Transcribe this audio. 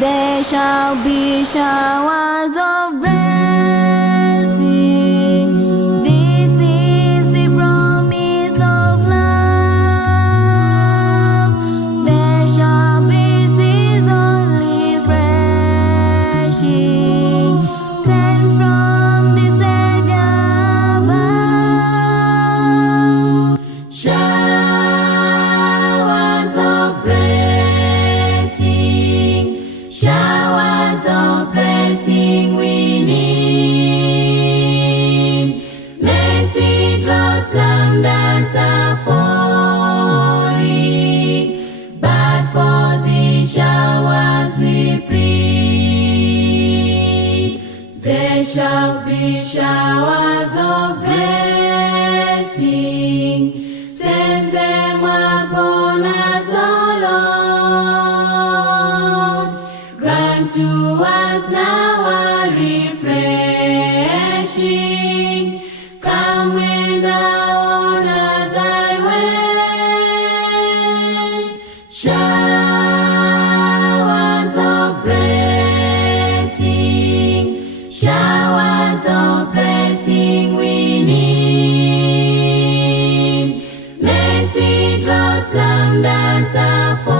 There shall be showers of blessing. This is the promise of love. There shall be season refreshing, sent from the Savior above. Showers of blessing, showers of blessing we need. Mercy drops lambdas are falling, but for the showers we plead. There shall be showers of blessing, send them upon us, O Lord. Grant to us now a refreshing. Come when thou honor thy way. Showers of blessing, showers of blessing we need. Mercy drops lambdas are falling.